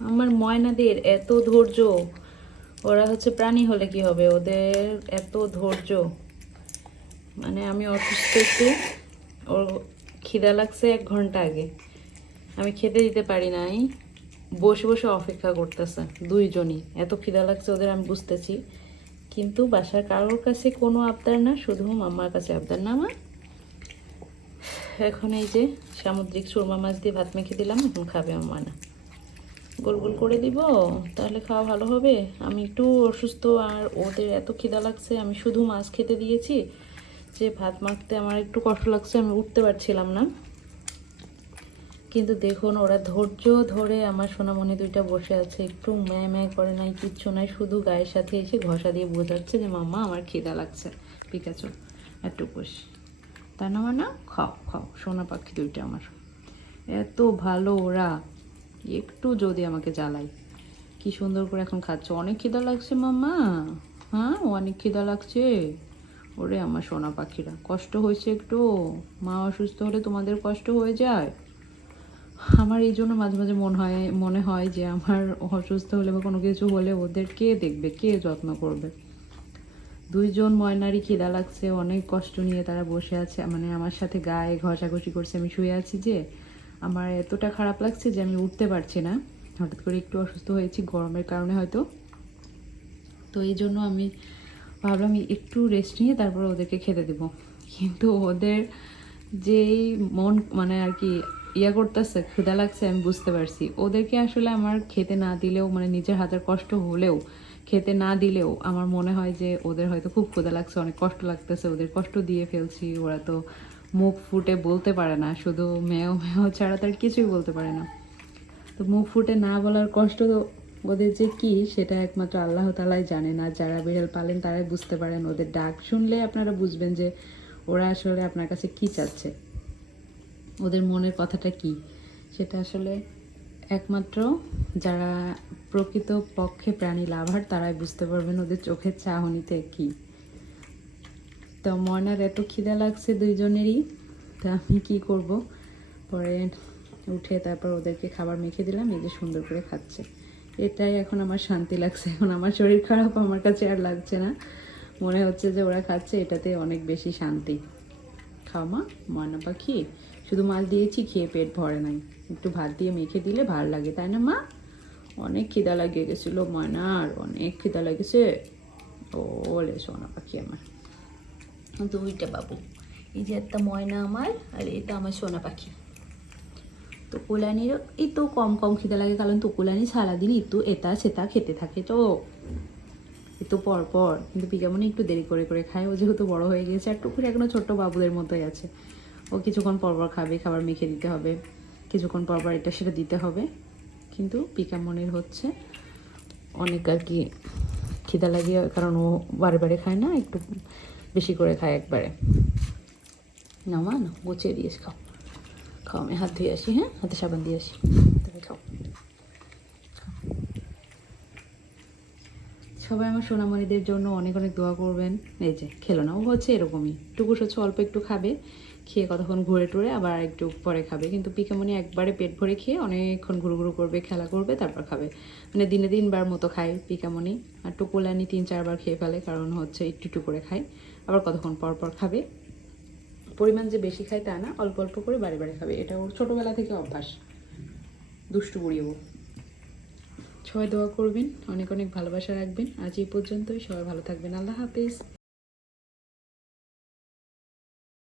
আমার ময়নাদের এত ধৈর্য, ওরা হচ্ছে প্রাণী হলে কি হবে? ওদের এত ধৈর্য। মানে আমি অসুস্থ একটু, ওর খিদা লাগছে এক ঘণ্টা আগে। আমি খেতে দিতে পারি নাই। বসে বসে অপেক্ষা করতেছে দুইজনই। এত খিদা লাগছে ওদের, আমি বুঝতেছি। কিন্তু বাসার কারোর কাছে কোনো আবদার না, শুধু মাম্মার কাছে আবদার। না আমার এখন এই যে সামুদ্রিক সুরমা মাছ দিয়ে ভাত মেখে দিলাম, এখন খাবে আমার না গোল গোল করে দিব, তাহলে খাওয়া ভালো হবে। আমি একটু অসুস্থ আর ওদের এত খিদা লাগছে, আমি শুধু মাছ খেতে দিয়েছি। যে ভাত মাখতে আমার একটু কষ্ট লাগছে, আমি উঠতে পারছিলাম না। কিন্তু দেখুন, ওরা ধৈর্য ধরে আমার সোনামণি দুইটা বসে আছে। একটু ম্যায় ম্যায় করে নাই, কিচ্ছু নাই, শুধু গায়ের সাথে এসে ঘষা দিয়ে বোঝাচ্ছে যে, মাম্মা, আমার খিদা লাগছে। পিকাচো, একটু বসি। তা না না খাও খাও, সোনা পাখি দুইটা আমার। এত ভালো ওরা। একটু যদি আমাকে জ্বালাই। কি সুন্দর করে এখন খাচ্ছে। অনেক খিদা লাগছে, মাম্মা। হ্যাঁ অনেক খিদা লাগছে। ওরে আমার সোনা পাখিরা, কষ্ট হয়েছে একটু। মা অসুস্থ হলে তোমাদের কষ্ট হয়ে যায়। আমার এই জন্য মাঝে মাঝে মনে হয় মনে হয় যে আমার অসুস্থ হলে বা কোনো কিছু হলে ওদের কে দেখবে, কে যত্ন করবে? দুইজন ময়নারই খিদা লাগছে। অনেক কষ্ট নিয়ে তারা বসে আছে। মানে আমার সাথে গায়ে ঘষাঘষি করছে। আমি শুয়ে আছি যে আমার এতটা খারাপ লাগছে যে আমি উঠতে পারছি না। হঠাৎ করে একটু অসুস্থ হয়েছি, গরমের কারণে হয়তো। তো এই জন্য আমি ভাবলাম একটু রেস্ট নিয়ে তারপর ওদেরকে খেতে দেব। কিন্তু ওদের যেই মন মানে আর কি ইয়া করতেছে, ক্ষুধা লাগছে, আমি বুঝতে পারছি। ওদেরকে আসলে আমার খেতে না দিলেও মানে নিজের হাতের কষ্ট হলেও, খেতে না দিলেও আমার মনে হয় যে ওদের হয়তো খুব ক্ষুধা লাগছে, অনেক কষ্ট লাগতেছে। ওদের কষ্ট দিয়ে ফেলছি, ওরা তো মুখ ফুটে বলতে পারে না, শুধু মেয়েও মেয়েও ছাড়া তার কিছুই বলতে পারে না। তো মুখ ফুটে না বলার কষ্ট ওদের যে কি, সেটা একমাত্র আল্লাহ তালাই জানেন আর যারা বিড়াল পালেন, তারাই বুঝতে পারেন। ওদের ডাক শুনলে আপনারা বুঝবেন যে ওরা আসলে আপনার কাছে কি চাচ্ছে। ওদের মনের কথাটা কি? সেটা আসলে একমাত্র যারা প্রকৃত পক্ষে প্রাণী লাভার, তারাই বুঝতে পারবেন ওদের চোখের চাহনিতে কি। তো ময়নার এত খিদে লাগছে দুইজনেরই, তা আমি কি করব? পরে উঠে তারপর ওদেরকে খাবার মেখে দিলাম, এই যে সুন্দর করে খাচ্ছে। এটাই এখন আমার শান্তি লাগছে, এখন আমার শরীর খারাপ, আমার কাছে আর লাগছে না। মনে হচ্ছে যে ওরা খাচ্ছে, এটাতে অনেক বেশি শান্তি। খাও মা, ময়না পাখি, শুধু মাছ দিয়েছি, খেয়ে পেট ভরে নাই। একটু ভাত দিয়ে মেখে দিলে ভালো লাগে, তাই না মা? অনেক খিদা লাগিয়ে গেছিল ময়নার, অনেক খিদা লেগেছে। ও সোনা পাখি আমার। দুইটা বাবু এই যে একটা ময়না আমার, আর এটা আমার সোনা পাখি। তো কুলানির তো কম কম খিদে লাগে, কারণ তো কুলানি সারাদিন একটু এটা সেটা খেতে থাকে তো। একটু পর পর, কিন্তু পিকামনি একটু দেরি করে করে খায়। ও যেহেতু বড় হয়ে গিয়েছে, আর টুকুর এখনও ছোট্ট বাবুদের মতোই আছে। ও কিছুক্ষণ পর পর খাবে, খাবার মেখে দিতে হবে। কিছুক্ষণ পর পর এটা সেটা দিতে হবে। কিন্তু পিকামনির হচ্ছে অনেক আর কি খিদা লাগে, কারণ ও বারে বারে খায় না, একটু বেশি করে খায় একবারে। না মা না গুছিয়ে দিয়েছি খাও। খাও, আমি হাত ধুয়ে আসি হ্যাঁ? হাতে সাবান দিয়ে আসি। তুমি খাও। সবাই আমার সোনামণিদের জন্য অনেক অনেক দোয়া করবেন। এই যে, খেলো না, ও হচ্ছে এরকমই। টুকুস হচ্ছে অল্প একটু খাবে, খেয়ে কতক্ষণ ঘুরে টুরে আবার একটু পরে খাবে। কিন্তু পিকামণি একবারে পেট ভরে খেয়ে অনেকক্ষণ ঘুরু ঘুরু করবে, খেলা করবে, তারপর খাবে। মানে দিনে তিনবার মতো খায় পিকামণি। আর টুকুলানি তিন চারবার খেয়ে ফেলে, কারণ হচ্ছে একটু একটু করে খায়। আবার কতক্ষণ পর পর খাবে? পরিমাণ যে বেশি খায় তা না, অল্প অল্প করে বাড়ি বাড়ি খাবে। এটা ওর ছোটোবেলা থেকে অভ্যাস। দুষ্টু বুড়িও সবাই দোয়া করবেন, অনেক অনেক ভালোবাসা রাখবেন। আজ এই পর্যন্তই। সবাই ভালো থাকবেন। আল্লাহ হাফিজ।